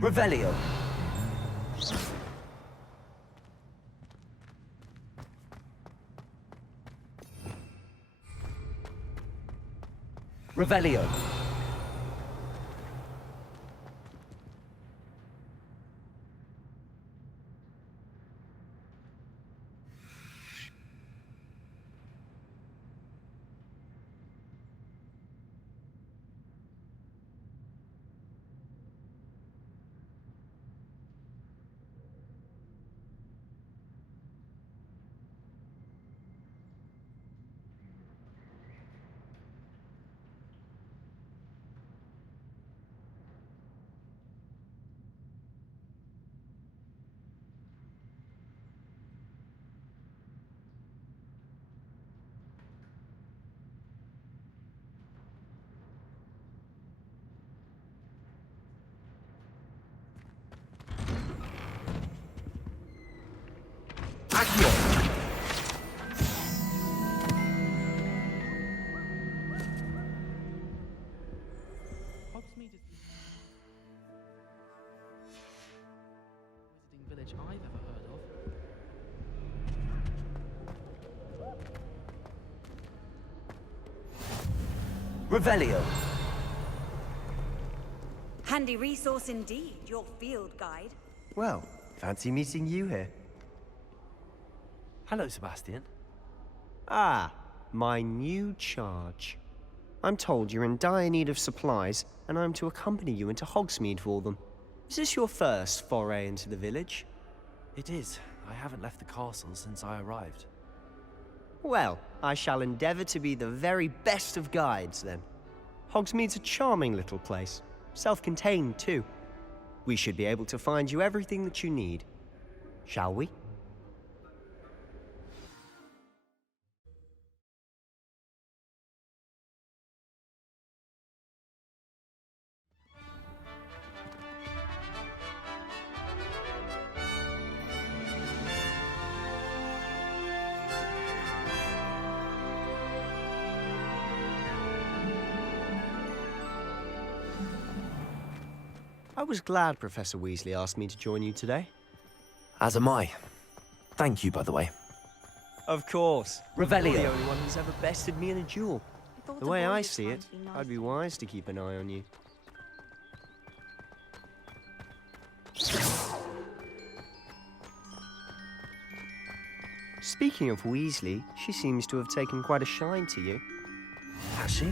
Revelio. Revelio. Accio. Hogsmeade is the wizarding village I've ever heard of. Revelio. Handy resource indeed, your field guide. Well, fancy meeting you here. Hello, Sebastian. Ah, my new charge. I'm told you're in dire need of supplies, and I'm to accompany you into Hogsmeade for them. Is this your first foray into the village? It is. I haven't left the castle since I arrived. Well, I shall endeavour to be the very best of guides, then. Hogsmeade's a charming little place. Self-contained, too. We should be able to find you everything that you need. Shall we? I was glad Professor Weasley asked me to join you today. As am I. Thank you, by the way. Of course. Revelio. You're the only one who's ever bested me in a duel. The way I see it, I'd be wise to keep an eye on you. Speaking of Weasley, she seems to have taken quite a shine to you. Has she?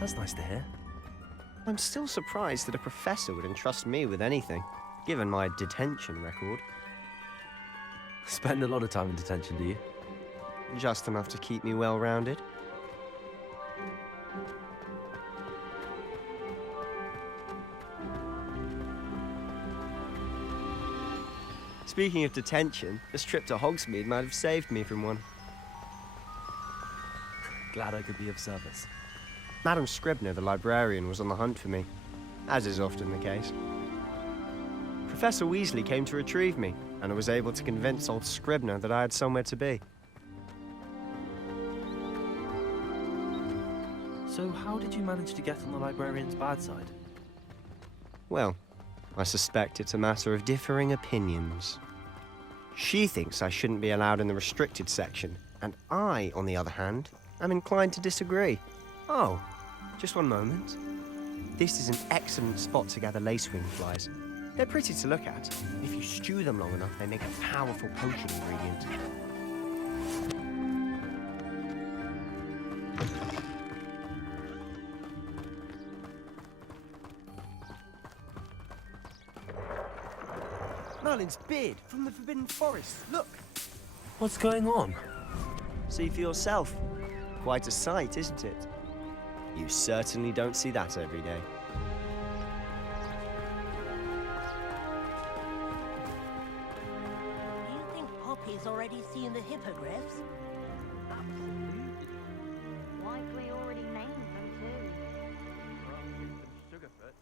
That's nice to hear. I'm still surprised that a professor would entrust me with anything, given my detention record. Spend a lot of time in detention, do you? Just enough to keep me well-rounded. Speaking of detention, this trip to Hogsmeade might have saved me from one. Glad I could be of service. Madam Scribner, the librarian, was on the hunt for me, as is often the case. Professor Weasley came to retrieve me, and I was able to convince old Scribner that I had somewhere to be. So how did you manage to get on the librarian's bad side? Well, I suspect it's a matter of differing opinions. She thinks I shouldn't be allowed in the restricted section, and I, on the other hand, am inclined to disagree. Oh, just one moment. This is an excellent spot to gather lacewing flies. They're pretty to look at. If you stew them long enough, they make a powerful potion ingredient. Merlin's beard from the Forbidden Forest. Look! What's going on? See for yourself. Quite a sight, isn't it? You certainly don't see that every day. Do you think Poppy's already seen the hippogriffs? Absolutely. Likely already named them too. Sugarfoot.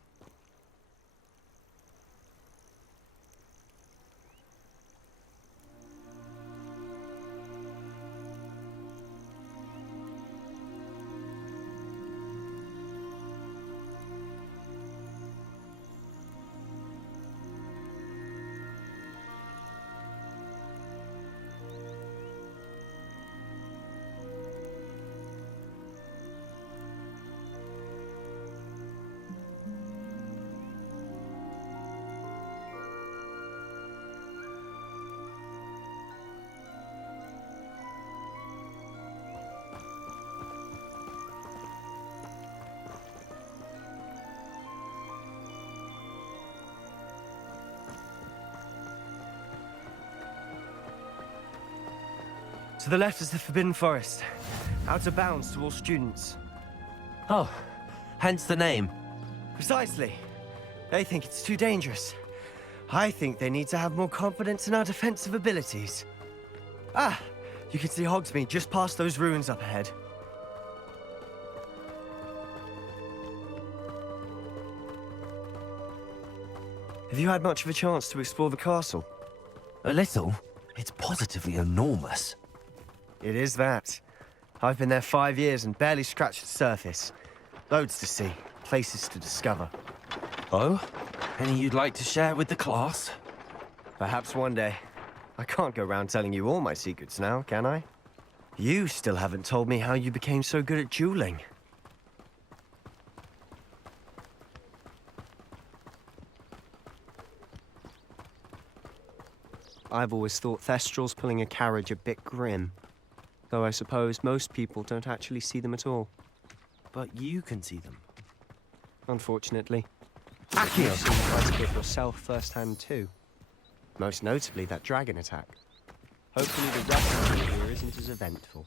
To the left is the Forbidden Forest. Out of bounds to all students. Oh, hence the name. Precisely. They think it's too dangerous. I think they need to have more confidence in our defensive abilities. Ah, you can see Hogsmeade just past those ruins up ahead. Have you had much of a chance to explore the castle? A little. It's positively enormous. It is that. I've been there 5 years and barely scratched the surface. Loads to see, places to discover. Oh? Any you'd like to share with the class? Perhaps one day. I can't go round telling you all my secrets now, can I? You still haven't told me how you became so good at dueling. I've always thought Thestrals pulling a carriage a bit grim. Though I suppose most people don't actually see them at all. But you can see them. Unfortunately. Accio! You've seen quite a bit yourself firsthand too. Most notably that dragon attack. Hopefully the rest of the year isn't as eventful.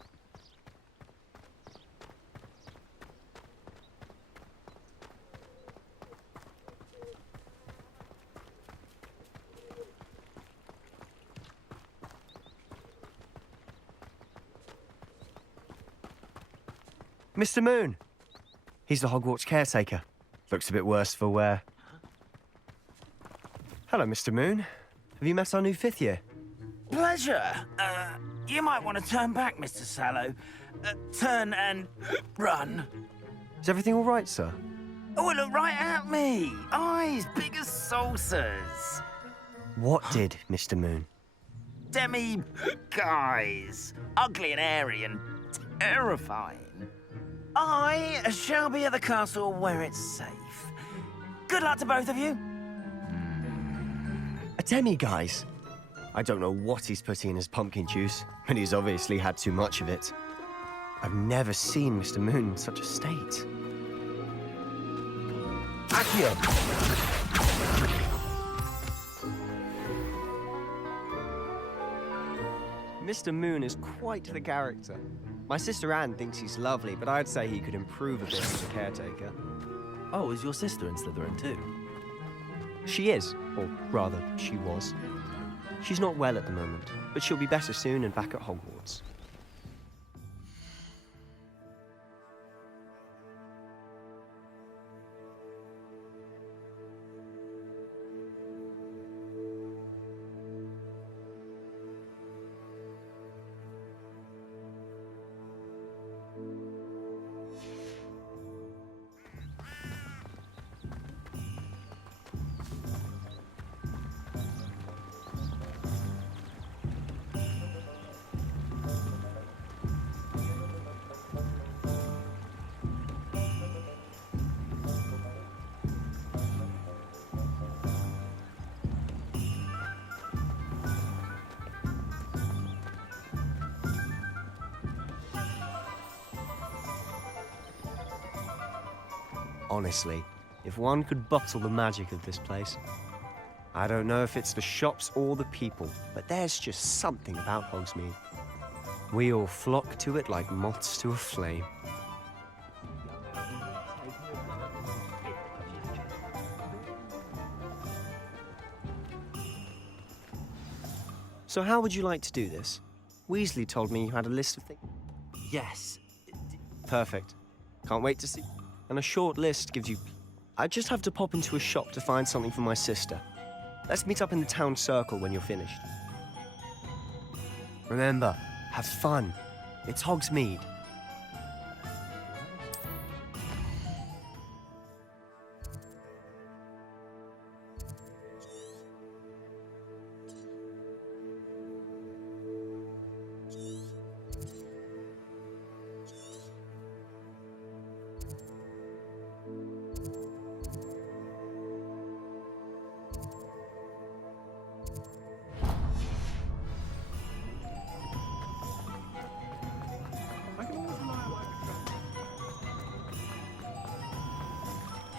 Mr. Moon! He's the Hogwarts caretaker. Looks a bit worse for wear. Hello, Mr. Moon. Have you met our new 5th year? Pleasure. You might want to turn back, Mr. Sallow. Turn and run. Is everything all right, sir? Oh, look right at me. Eyes big as saucers. What did, Mr. Moon? Demi guys. Ugly and airy and terrifying. I shall be at the castle where it's safe. Good luck to both of you. A demi-guise? I don't know what he's putting in his pumpkin juice, but he's obviously had too much of it. I've never seen Mr. Moon in such a state. Accio! Mr. Moon is quite the character. My sister Anne thinks he's lovely, but I'd say he could improve a bit as a caretaker. Oh, is your sister in Slytherin too? She is, or rather, she was. She's not well at the moment, but she'll be better soon and back at Hogwarts. Honestly, if one could bottle the magic of this place. I don't know if it's the shops or the people, but there's just something about Hogsmeade. We all flock to it like moths to a flame. So how would you like to do this? Weasley told me you had a list of things. Yes. Perfect. Can't wait to see. And a short list gives you... I just have to pop into a shop to find something for my sister. Let's meet up in the town circle when you're finished. Remember, have fun. It's Hogsmeade.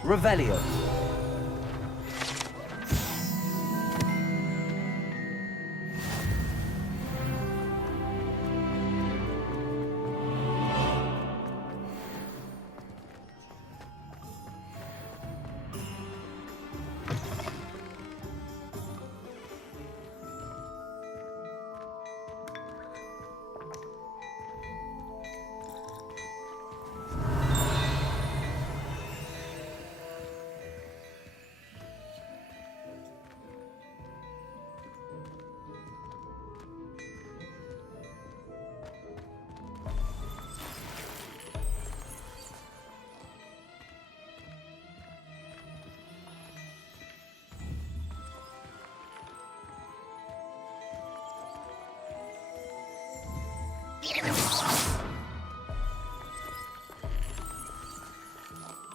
Revelio.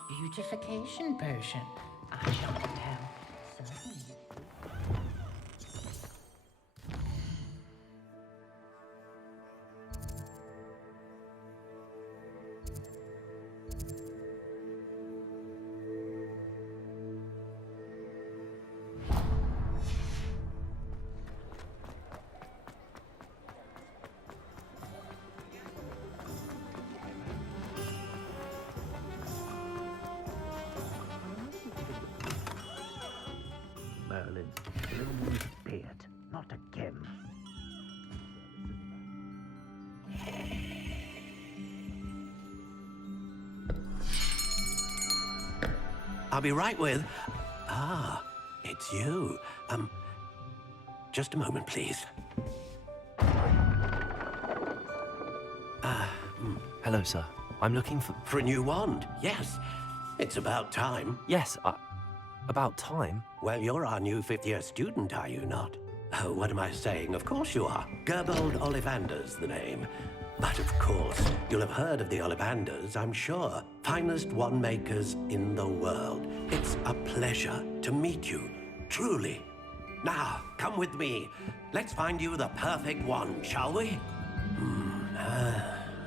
Beautification potion. I shall tell. Certainly. Merlin, Lumen's beard, not again. I'll be right with... Ah, it's you. Just a moment, please. Hello, sir. I'm looking for... For a new wand, yes. It's about time. Yes, about time. Well, you're our new fifth-year student, are you not? Oh, what am I saying? Of course you are. Gerbold Ollivander's the name. But of course, you'll have heard of the Ollivanders, I'm sure. Finest wand makers in the world. It's a pleasure to meet you, truly. Now, come with me. Let's find you the perfect wand, shall we?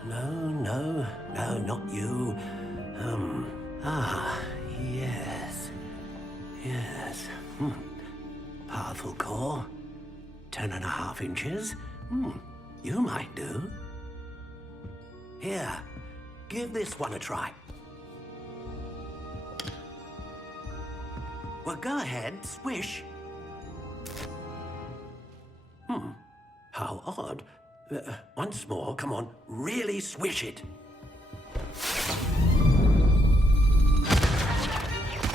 No, not you. Yes. Yes. Powerful core. 10.5 inches. You might do. Here, give this one a try. Well, go ahead, swish. How odd. Once more, come on, really swish it.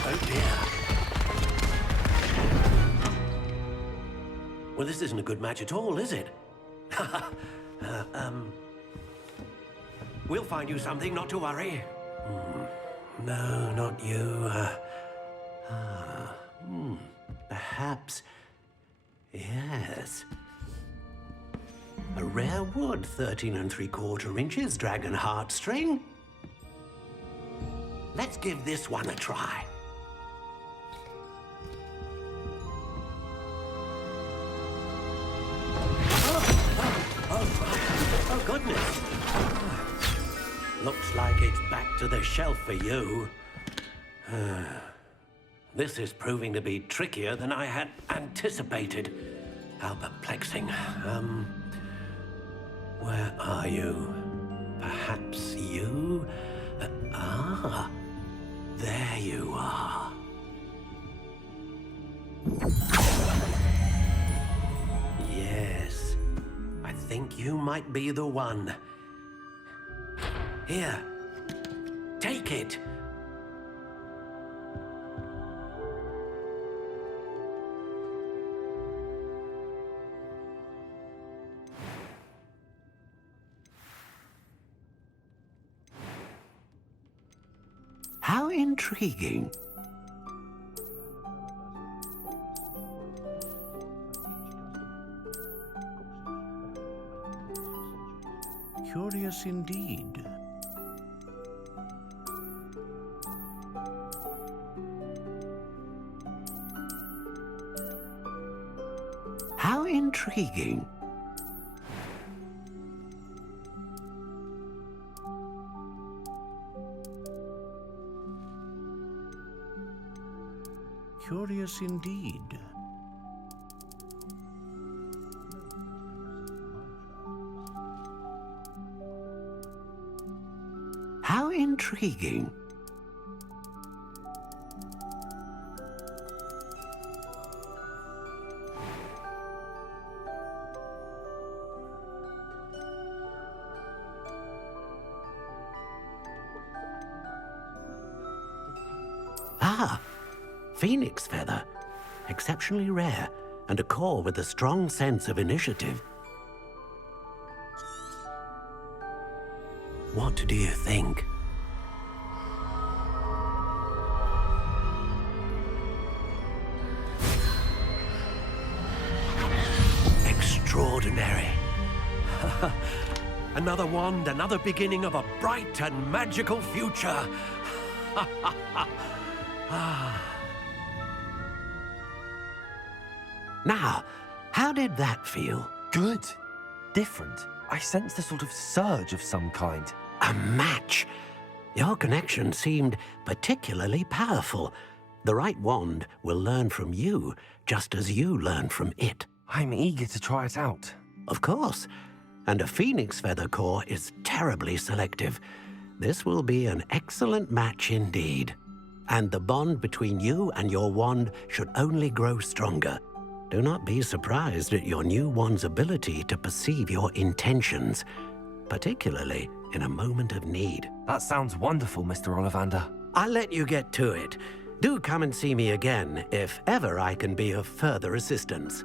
Oh dear. Well, this isn't a good match at all, is it? We'll find you something, not to worry. No, not you. Perhaps. Yes. A rare wood, 13 3/4 inches, dragon heartstring. Let's give this one a try. Oh, goodness. Looks like it's back to the shelf for you. This is proving to be trickier than I had anticipated. How perplexing. Where are you? Perhaps you? There you are. Yes, I think you might be the one. Here, take it. How intriguing. Curious indeed. How intriguing. Curious indeed. How intriguing. Phoenix feather. Exceptionally rare, and a core with a strong sense of initiative. What do you think? Extraordinary. A another wand, another beginning of a bright and magical future. Now, how did that feel? Good. Different. I sensed a sort of surge of some kind. A match. Your connection seemed particularly powerful. The right wand will learn from you, just as you learn from it. I'm eager to try it out. Of course. And a phoenix feather core is terribly selective. This will be an excellent match indeed. And the bond between you and your wand should only grow stronger. Do not be surprised at your new wand's ability to perceive your intentions, particularly in a moment of need. That sounds wonderful, Mr. Ollivander. I'll let you get to it. Do come and see me again if ever I can be of further assistance.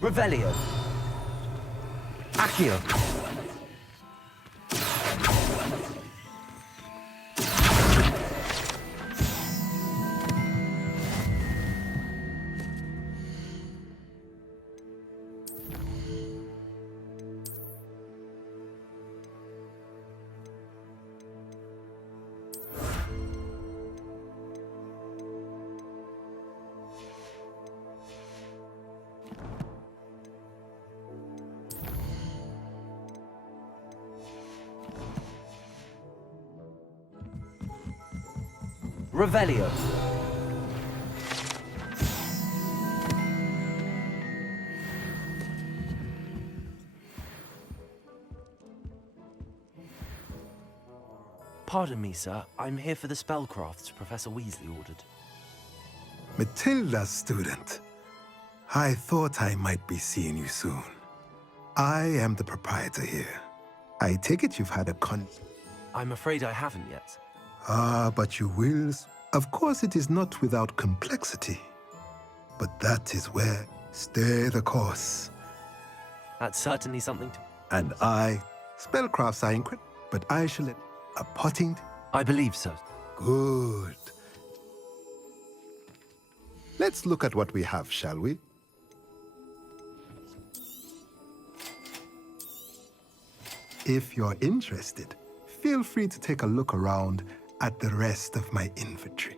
Revelio. Accio. Revelio. Pardon me, sir. I'm here for the spellcrafts Professor Weasley ordered. Matilda's student. I thought I might be seeing you soon. I am the proprietor here. I take it you've had a I'm afraid I haven't yet. Ah, but you will. Of course, it is not without complexity. But that is where stay the course. That's certainly something to... And spellcrafts are incredible, but I shall let a potting... I believe so. Good. Let's look at what we have, shall we? If you're interested, feel free to take a look around at the rest of my inventory.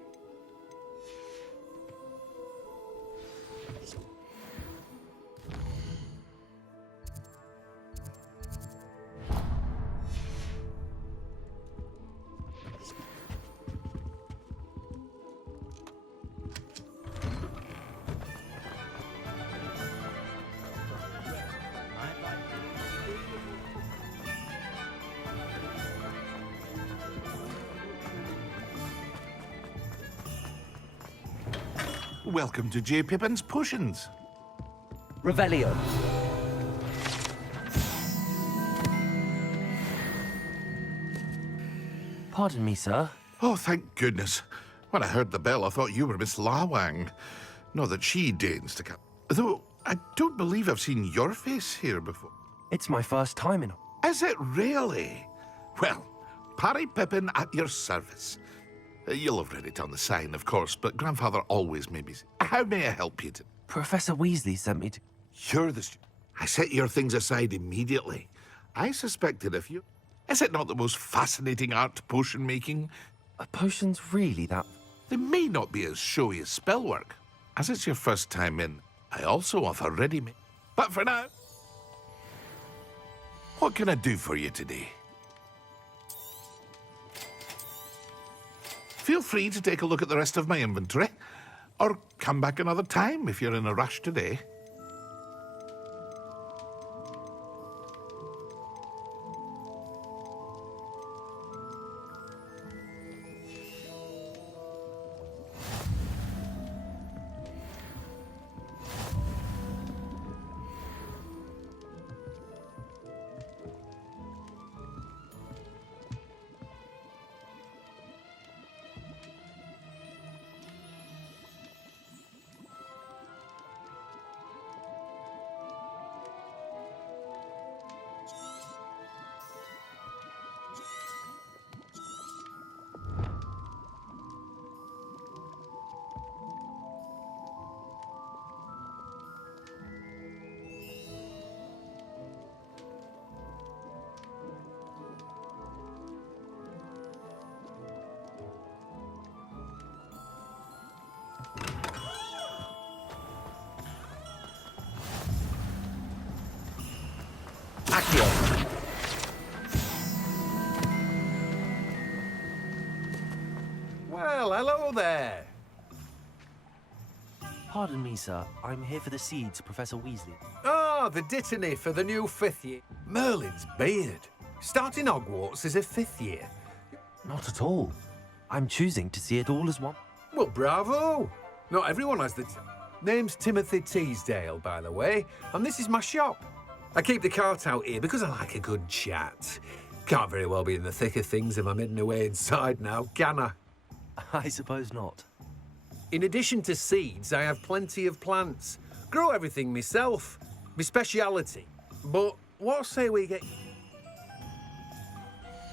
Welcome to J. Pippin's Potions. Revelio. Pardon me, sir. Oh, thank goodness. When I heard the bell, I thought you were Miss Lawang. Not that she deigns to come. Though, I don't believe I've seen your face here before. It's my first time in... Is it really? Well, Parry Pippin at your service. You'll have read it on the sign, of course, but Grandfather always made me say, how may I help you? Professor Weasley sent me to... You're the... I set your things aside immediately. I suspected if you... Is it not the most fascinating art potion making? Are potions really that... They may not be as showy as spellwork. As it's your first time in, I also offer ready-made. But for now, What can I do for you today? Feel free to take a look at the rest of my inventory, or come back another time if you're in a rush today. Well, hello there. Pardon me, sir. I'm here for the seeds, Professor Weasley. Ah, the dittany for the new 5th year. Merlin's beard. Starting Hogwarts is a 5th year. Not at all. I'm choosing to see it all as one. Well, bravo. Not everyone has the... Name's Timothy Teasdale, by the way, and this is my shop. I keep the cart out here because I like a good chat. Can't very well be in the thick of things if I'm hidden away inside now, can I? I suppose not. In addition to seeds, I have plenty of plants. Grow everything myself. My speciality. But what say we get...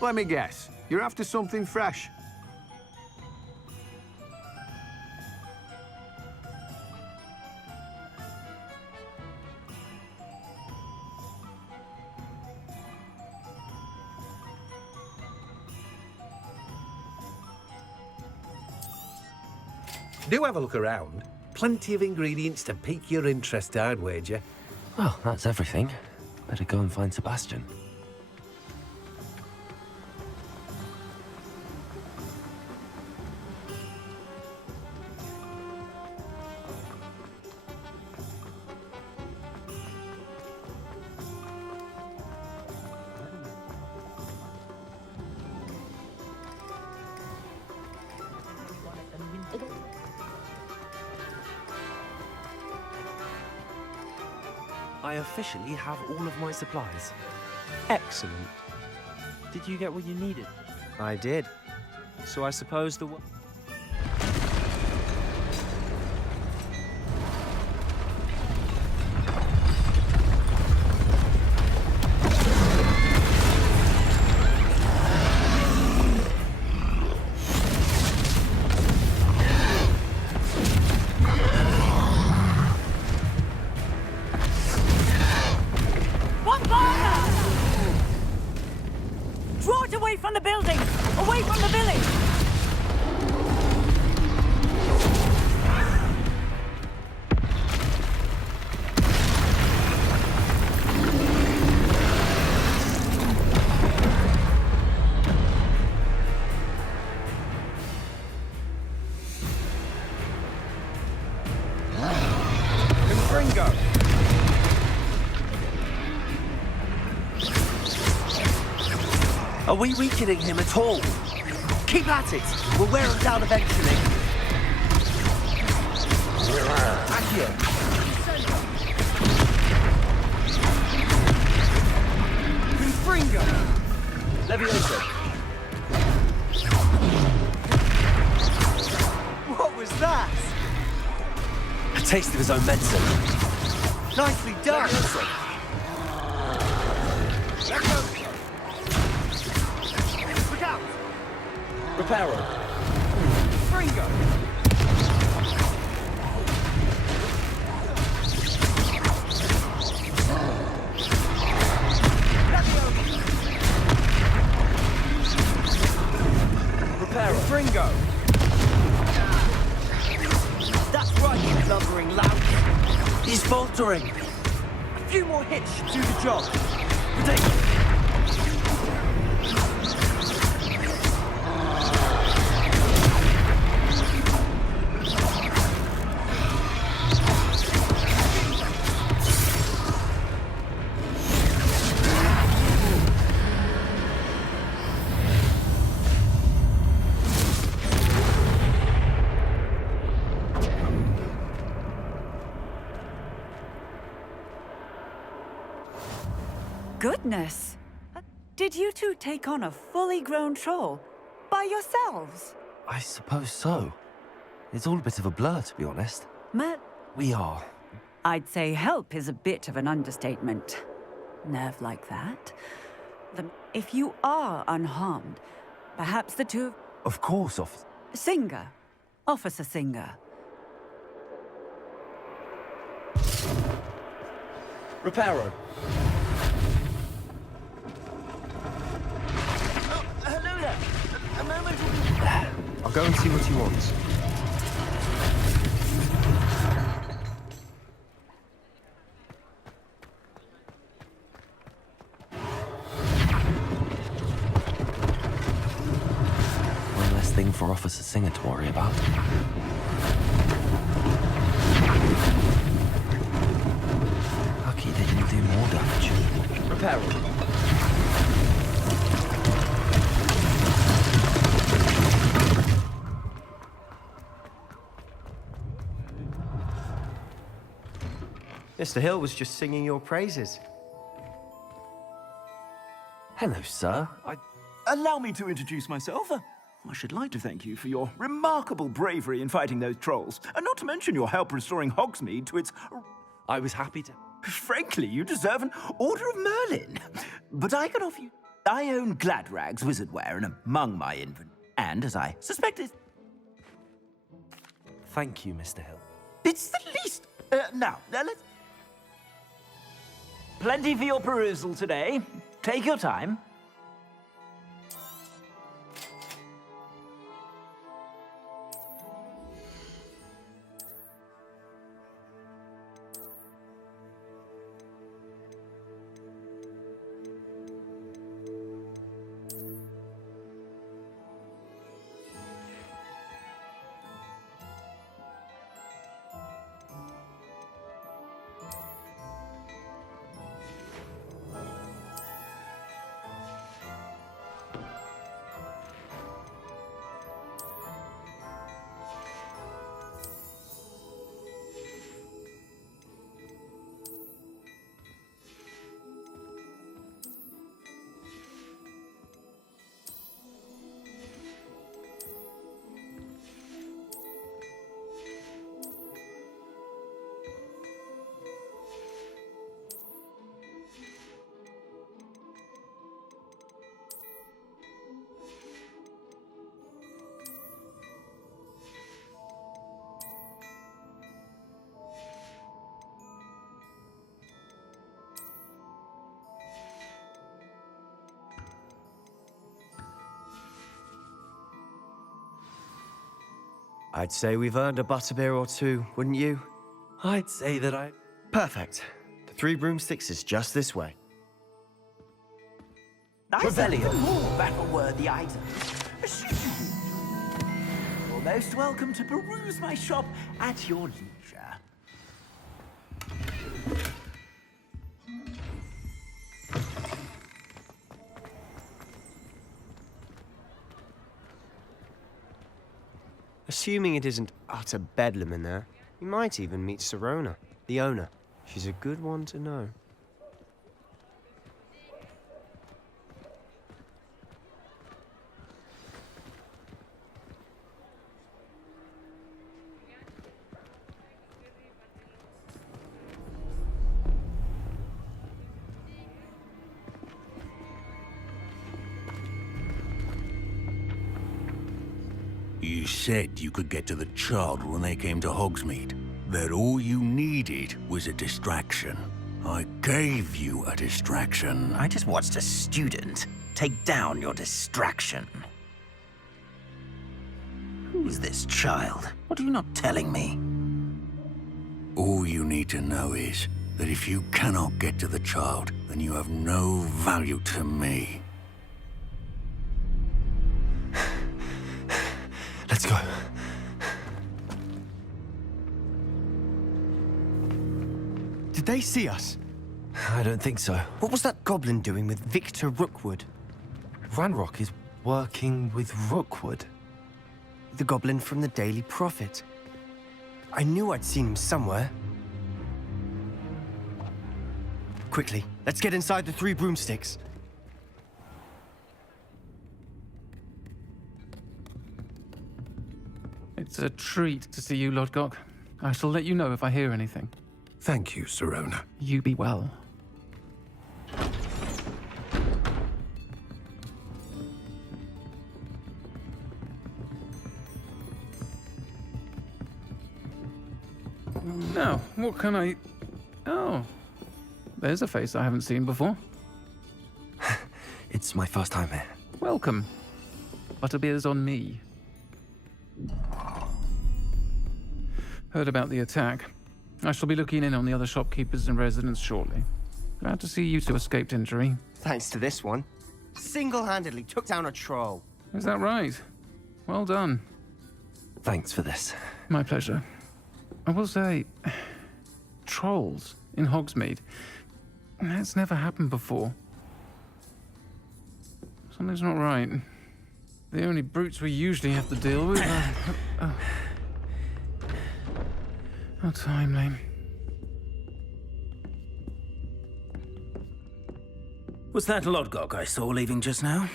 Let me guess. You're after something fresh. Do have a look around. Plenty of ingredients to pique your interest, I'd wager. Well, that's everything. Better go and find Sebastian. I officially have all of my supplies. Excellent. Did you get what you needed? I did. So I suppose the... Draw it away from the building! Away from the village! Confringo! Are we weakening him at all? Keep at it! We'll wear him down eventually. Accio! Confringo! Levioso! What was that? A taste of his own medicine. Nicely done! Look out! Reparo. Fringo! Reparo. Fringo! That's right, you lumbering lout. He's faltering. A few more hits should do the job. Take goodness! Did you two take on a fully grown troll? By yourselves? I suppose so. It's all a bit of a blur, to be honest. Matt? We are. I'd say help is a bit of an understatement. Nerve like that. If you are unharmed, perhaps the two of... Of course, Officer. Singer. Officer Singer. Reparo. Hello there. A moment. I'll go and see what he wants. One less thing for Officer Singer to worry about. Lucky they didn't do more damage. Reparo. Mr. Hill was just singing your praises. Hello, sir. Allow me to introduce myself. I should like to thank you for your remarkable bravery in fighting those trolls, and not to mention your help restoring Hogsmeade to its... I was happy to... Frankly, you deserve an Order of Merlin. But I can offer you... I own Gladrag's wizardware and among my inventory. And, as I suspected... Thank you, Mr. Hill. It's the least... now, let's... Plenty for your perusal today. Take your time. I'd say we've earned a butterbeer or two, wouldn't you? I'd say that I... Perfect. The 3 broomsticks is just this way. I sell even more battle-worthy items. You're most welcome to peruse my shop at your leisure. Assuming it isn't utter bedlam in there, you might even meet Sirona, the owner. She's a good one to know. You said you could get to the child when they came to Hogsmeade. That all you needed was a distraction. I gave you a distraction. I just watched a student take down your distraction. Who's this child? What are you not telling me? All you need to know is that if you cannot get to the child, then you have no value to me. Let's go. Did they see us? I don't think so. What was that goblin doing with Victor Rookwood? Ranrock is working with Rookwood. The goblin from the Daily Prophet. I knew I'd seen him somewhere. Quickly, let's get inside the 3 broomsticks. It's a treat to see you, Lodgok. I shall let you know if I hear anything. Thank you, Sirona. You be well. Now, what can I... Oh, there's a face I haven't seen before. It's my first time here. Welcome. Butterbeer's on me. Heard about the attack. I shall be looking in on the other shopkeepers and residents shortly. Glad to see you two escaped injury. Thanks to this one. Single-handedly took down a troll. Is that right? Well done. Thanks for this. My pleasure. I will say, trolls in Hogsmeade. That's never happened before. Something's not right. The only brutes we usually have to deal with are... How timely. Was that Lodgok I saw leaving just now?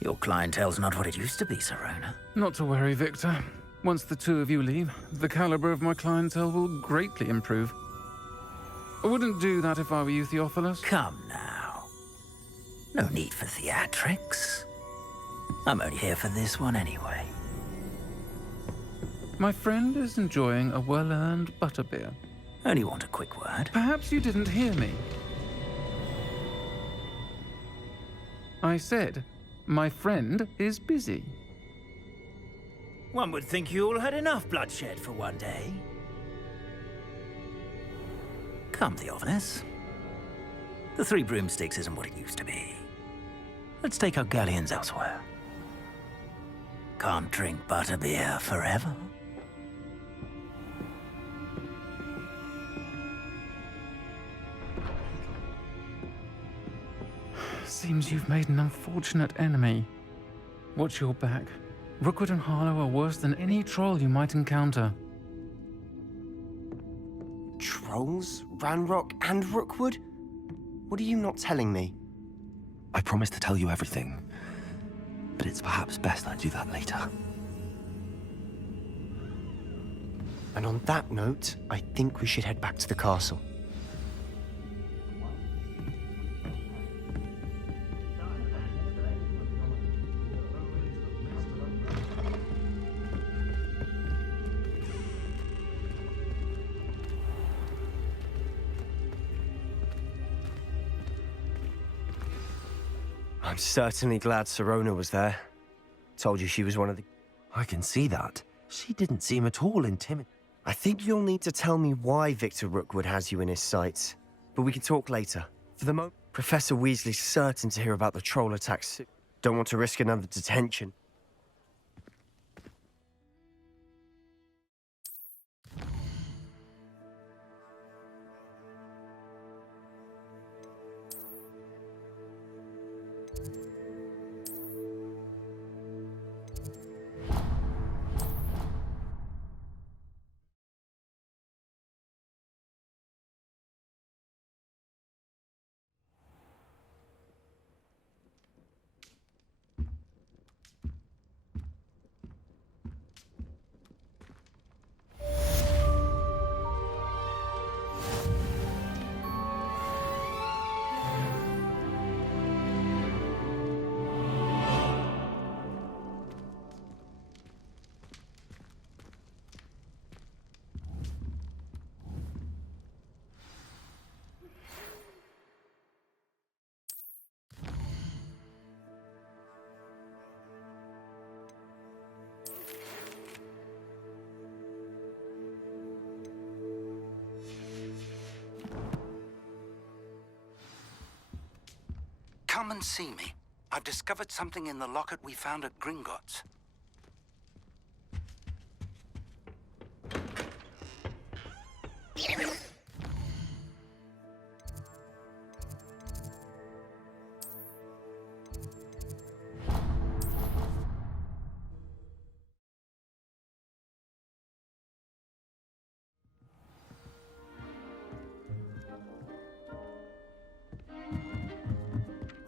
Your clientele's not what it used to be, Sirona. Not to worry, Victor. Once the two of you leave, the caliber of my clientele will greatly improve. I wouldn't do that if I were you, Theophilus. Come now. No need for theatrics. I'm only here for this one anyway. My friend is enjoying a well-earned butterbeer. Only want a quick word. Perhaps you didn't hear me. I said, my friend is busy. One would think you all had enough bloodshed for one day. Come, Theophilus. The 3 broomsticks isn't what it used to be. Let's take our galleons elsewhere. Can't drink butterbeer forever. Seems you've made an unfortunate enemy. Watch your back. Rookwood and Harlow are worse than any troll you might encounter. Trolls? Ranrock and Rookwood? What are you not telling me? I promise to tell you everything, but it's perhaps best I do that later. And on that note, I think we should head back to the castle. I'm certainly glad Sirona was there. Told you she was one of the... I can see that. She didn't seem at all intimidated. I think you'll need to tell me why Victor Rookwood has you in his sights. But we can talk later. For the moment, Professor Weasley's certain to hear about the troll attack soon. Don't want to risk another detention. Come and see me. I've discovered something in the locket we found at Gringotts.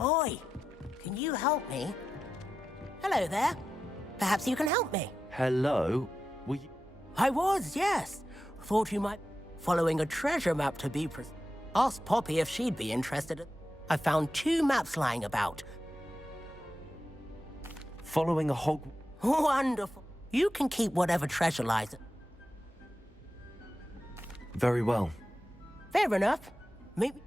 Ahoy! Can you help me? Hello there. Perhaps you can help me. Hello? Were you... I was, yes. Thought you might... Following a treasure map to be precise. Asked Poppy if she'd be interested. I found 2 maps lying about. Following a Wonderful. You can keep whatever treasure lies. Very well. Fair enough. Maybe...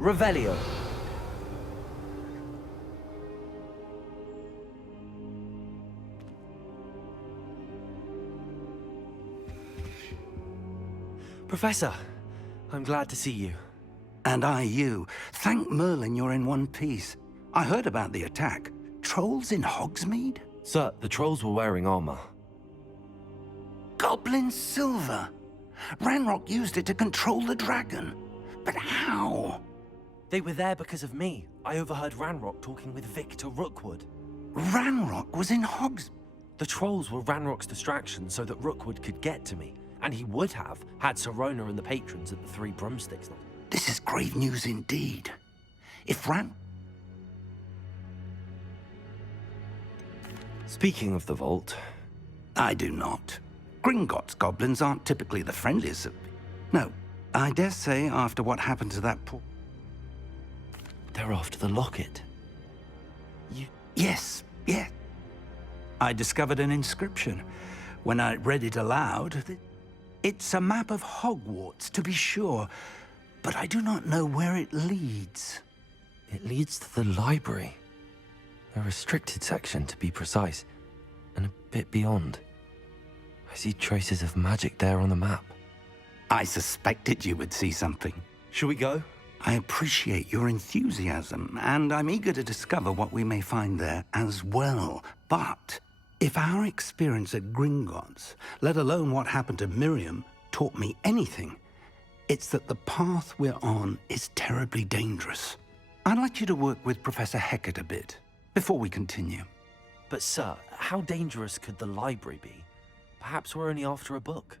Revelio. Professor, I'm glad to see you. And I you. Thank Merlin you're in one piece. I heard about the attack. Trolls in Hogsmeade? Sir, the trolls were wearing armor. Goblin silver. Ranrock used it to control the dragon. But how? They were there because of me. I overheard Ranrock talking with Victor Rookwood. Ranrock was in Hogs... The trolls were Ranrock's distraction so that Rookwood could get to me. And he would have, had Sirona and the patrons at the Three Broomsticks. This is grave news indeed. If Speaking of the vault... I do not. Gringotts goblins aren't typically the friendliest of... No, I dare say after what happened to that poor... They're after the locket. Yes. I discovered an inscription. When I read it aloud, it's a map of Hogwarts, to be sure, but I do not know where it leads. It leads to the library. A restricted section, to be precise, and a bit beyond. I see traces of magic there on the map. I suspected you would see something. Shall we go? I appreciate your enthusiasm, and I'm eager to discover what we may find there as well. But if our experience at Gringotts, let alone what happened to Miriam, taught me anything, it's that the path we're on is terribly dangerous. I'd like you to work with Professor Hecat a bit before we continue. But sir, how dangerous could the library be? Perhaps we're only after a book.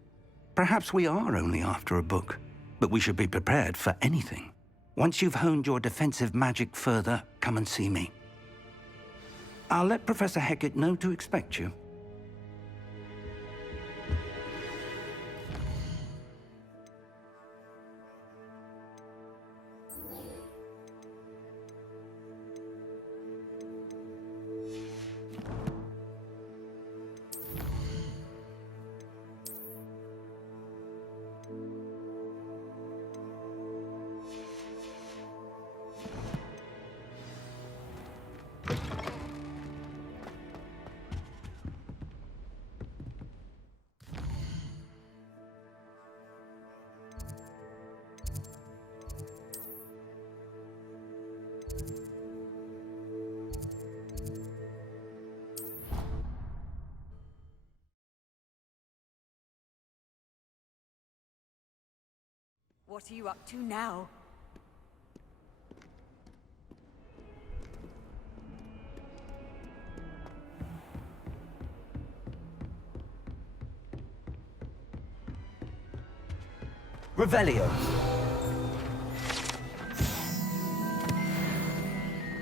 Perhaps we are only after a book, but we should be prepared for anything. Once you've honed your defensive magic further, come and see me. I'll let Professor Hecat know to expect you. What are you up to now? Revelio.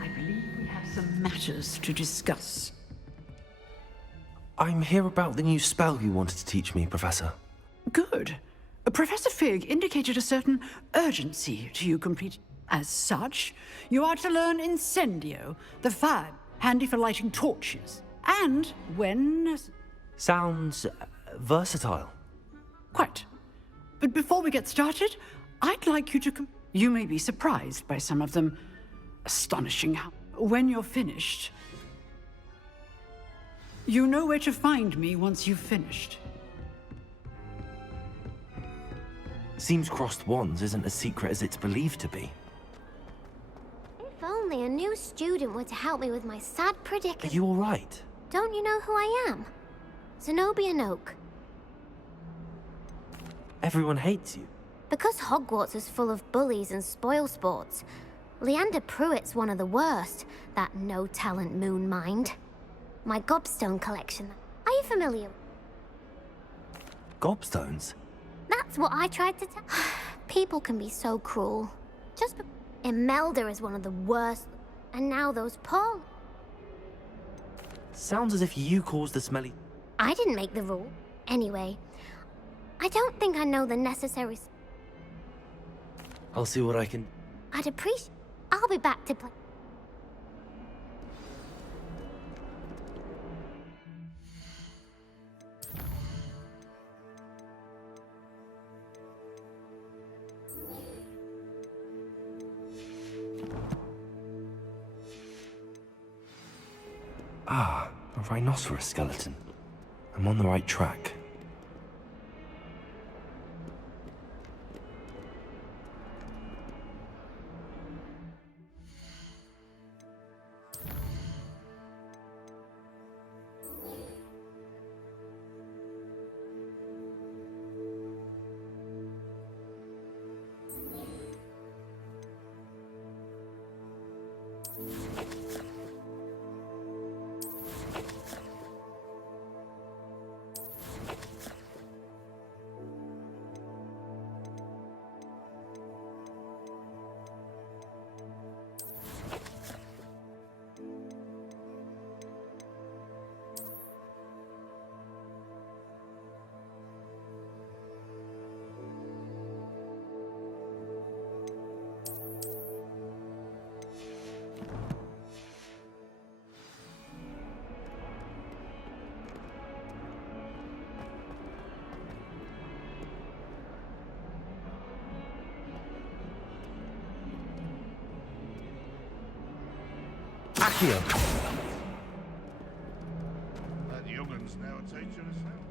I believe we have some matters to discuss. I'm here about the new spell you wanted to teach me, Professor. Good. Professor Fig indicated a certain urgency to you complete. As such, you are to learn Incendio, the fire handy for lighting torches. And when... Sounds versatile. Quite. But before we get started, I'd like you to... You may be surprised by some of them. Astonishing how, when you're finished, you know where to find me once you've finished. Seems crossed wands isn't as secret as it's believed to be. If only a new student were to help me with my sad Are predicament. you all right? Don't you know who I am? Zenobia Noak. Everyone hates you. Because Hogwarts is full of bullies and spoilsports, Leander Pruitt's one of the worst, that no-talent moon mind. My gobstone collection. Are you familiar? Gobstones? That's what I tried to tell. People can be so cruel. Imelda is one of the worst, and now those Paul. Sounds as if you caused the smelly... I didn't make the rule. Anyway, I don't think I know the necessary... I'll see what I can... I'd appreciate... I'll be back to play. Ah, a rhinoceros skeleton. I'm on the right track. Accio! That young'un's now a teacher herself.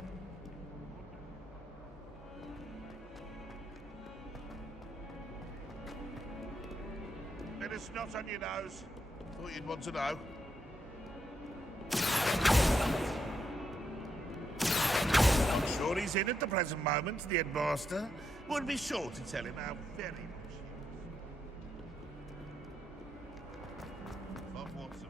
Bit of snot on your nose. Thought you'd want to know. I'm sure he's in at the present moment, the headmaster. Would be sure to tell him how very much Hogwarts survived.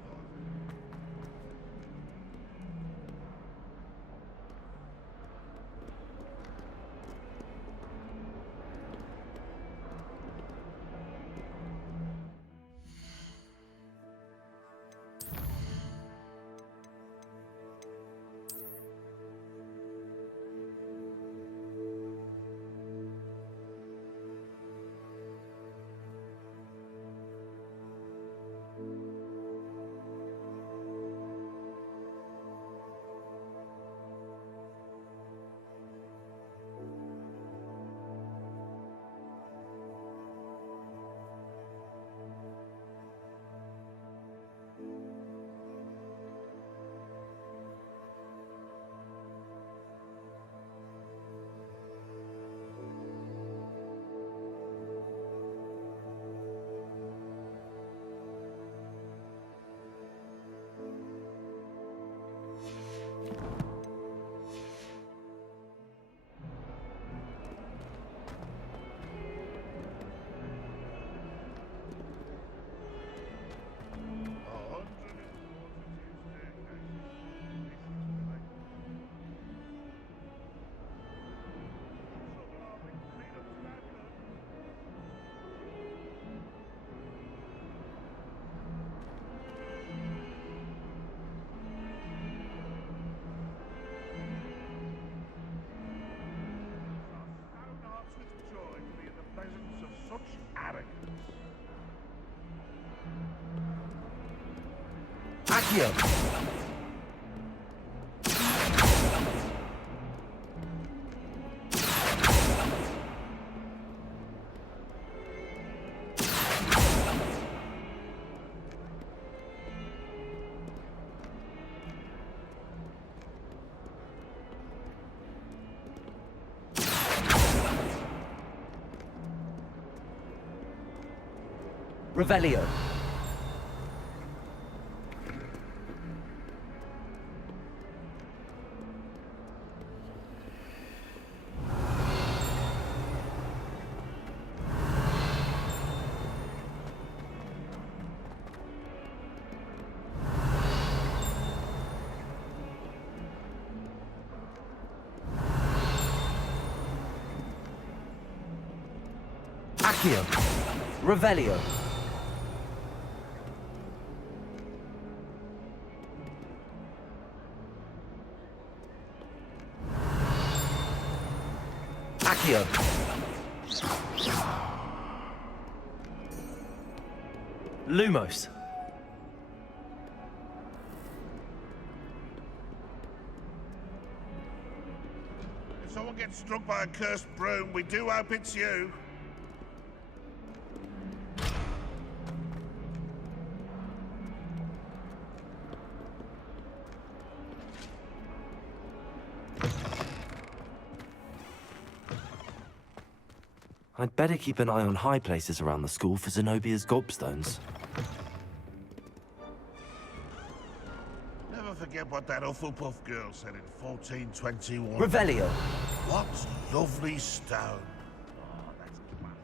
Accio! Revelio. Accio. Revelio. Accio. Lumos. If someone gets struck by a cursed broom, we do hope it's you. I'd better keep an eye on high places around the school for Zenobia's gobstones. Never forget what that Hufflepuff girl said in 1421. Revelio. What lovely stone. Oh, that's class.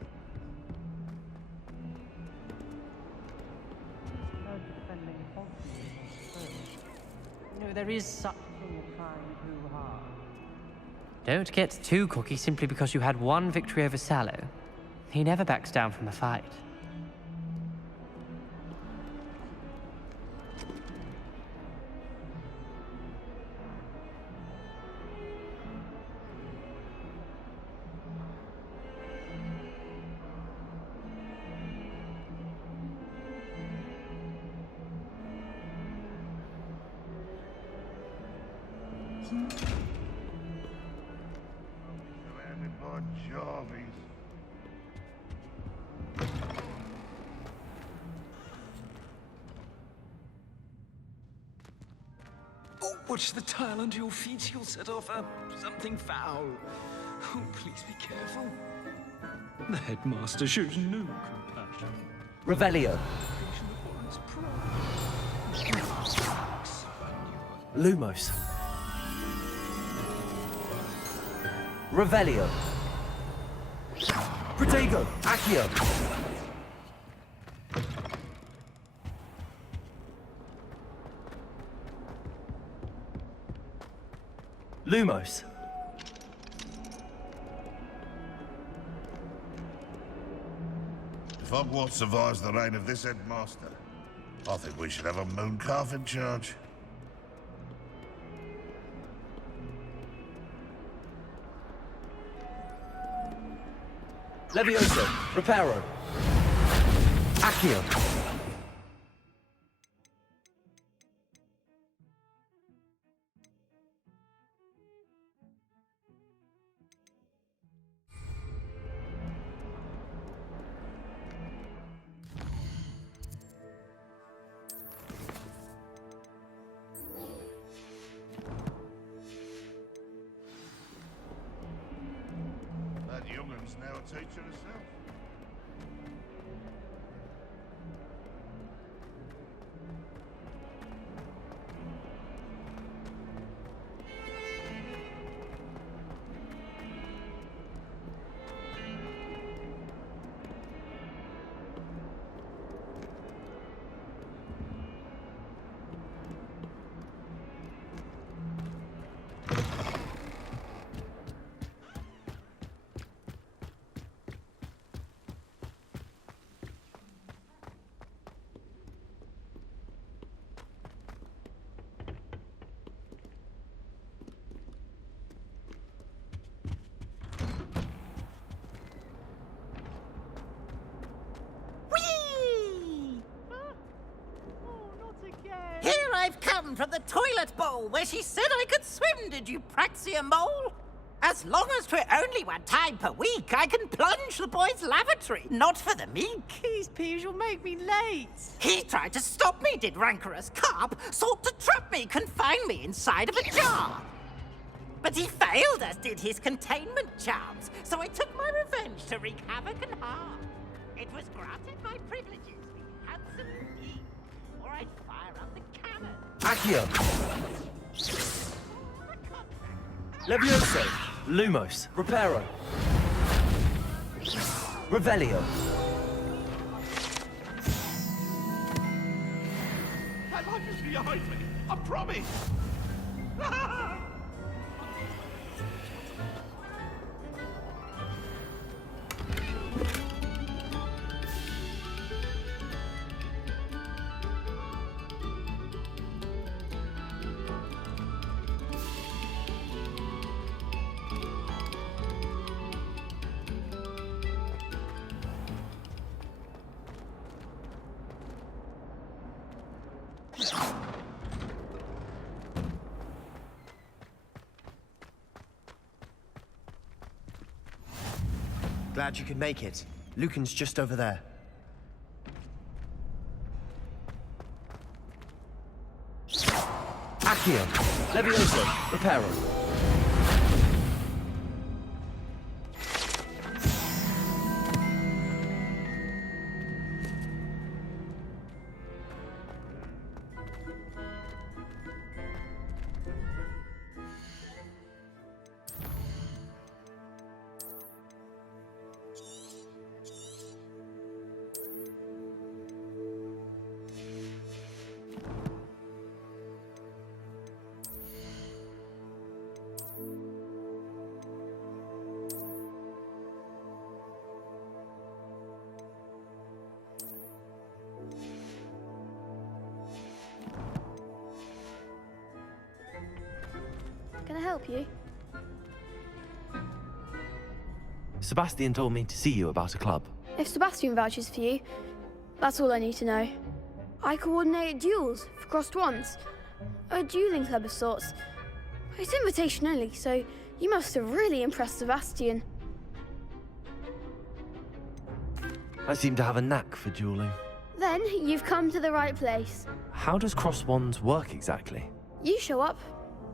No, there is such a thing as trying too hard. Don't get too cocky simply because you had one victory over Sallow. He never backs down from a fight. Watch the tile under your feet, you'll set off something foul. Oh, please be careful. The headmaster shows no compassion. Revelio. Lumos. Revelio. Protego. Accio. Lumos. If Hogwarts survives the reign of this headmaster, I think we should have a moon calf in charge. Levioso. Reparo. Accio. That young'un's now a teacher herself. Here I've come from the toilet bowl where she said I could swim, did you praxia mole? As long as 'twere only one time per week, I can plunge the boy's lavatory, not for the meek. Please, Peeves, you'll make me late. He tried to stop me, did rancorous carp, sought to trap me, confine me inside of a jar. But he failed, as did his containment charms, so I took my revenge to wreak havoc and harm. It was granted my privileges, Or I'd fire up the cannon. Accio! Levioso! Lumos! Reparo! Revelio! My life is behind me. I promise. Glad you could make it. Lucan's just over there. Accio! Levioso! Reparo! Can I help you? Sebastian told me to see you about a club. If Sebastian vouches for you, that's all I need to know. I coordinate duels for crossed wands. A dueling club of sorts. It's invitation only, so you must have really impressed Sebastian. I seem to have a knack for dueling. Then you've come to the right place. How does cross wands work exactly? You show up,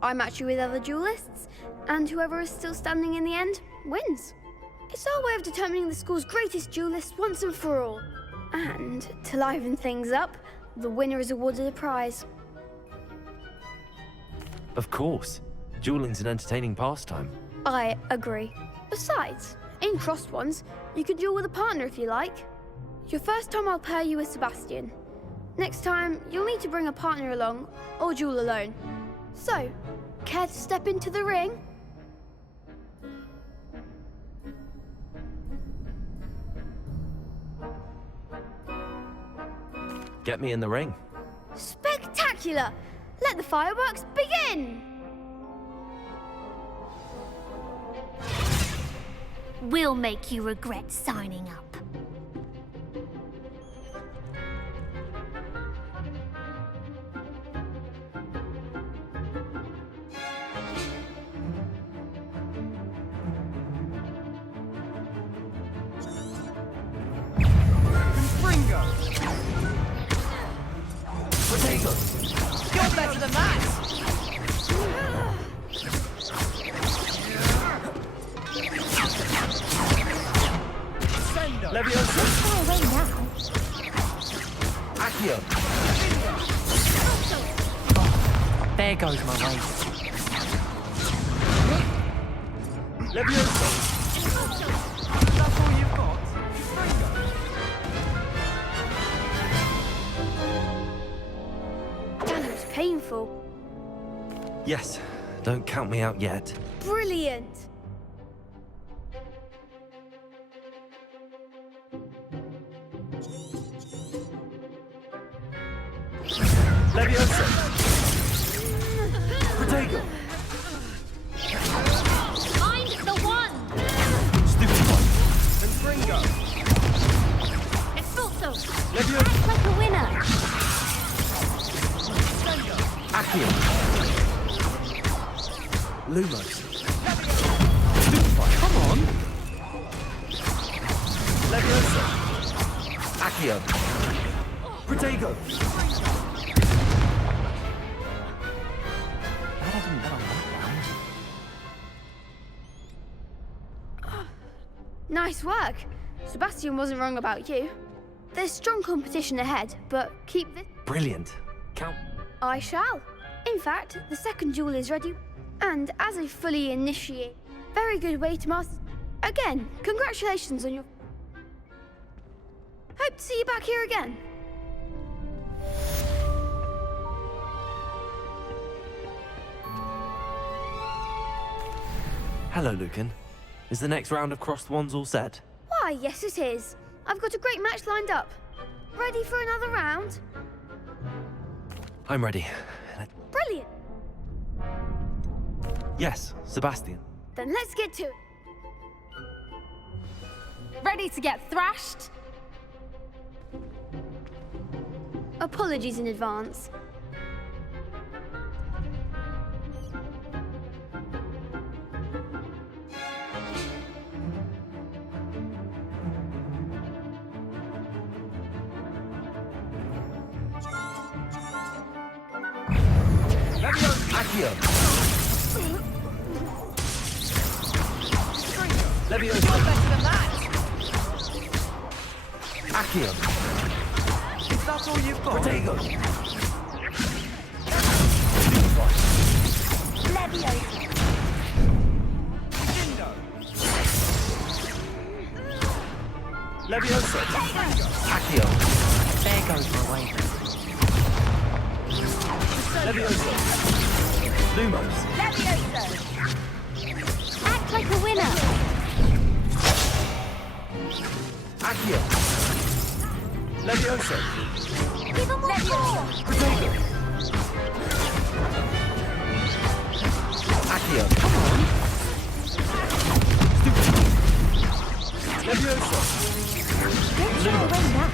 I match you with other duelists, and whoever is still standing in the end wins. It's our way of determining the school's greatest duelist once and for all. And to liven things up, the winner is awarded a prize. Of course. Dueling's an entertaining pastime. I agree. Besides, in crossed ones, you could duel with a partner if you like. Your first time I'll pair you with Sebastian. Next time, you'll need to bring a partner along, or duel alone. So, care to step into the ring? Get me in the ring. Spectacular! Let the fireworks begin! We'll make you regret signing up. You're better than that! Leviosa! Far away now. Accio! There goes my waist. Leviosa! That's all you've got? That was painful. Yes, don't count me out yet. Brilliant! Leviosa! Protego! Find the one! Stupid one! Confringo! Expulso! Leviosa! Act like a winner! Accio! Lumos! Stupefy! Come on! Leviosa! Accio! Protego! Nice work. Sebastian wasn't wrong about you. There's strong competition ahead, but keep this. Brilliant. Count. I shall. In fact, the second duel is ready. And as a fully initiated, very good way to master. Again, congratulations on your. Hope to see you back here again. Hello, Lucan. Is the next round of crossed wands all set? Why, yes it is. I've got a great match lined up. Ready for another round? I'm ready. Brilliant. Yes, Sebastian. Then let's get to it. Ready to get thrashed? Apologies in advance. Accio. Levioso. You're better than that. Accio. If that's all you've got. Protego. Levioso. Levioso. Accio. There goes my way. Levioso. Lumos. Levioso. Act like a winner. Accio. Levioso. Give him more power. Protego. Accio. Levioso. Don't show away now.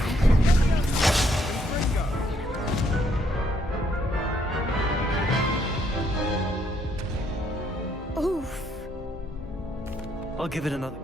I'll give it another.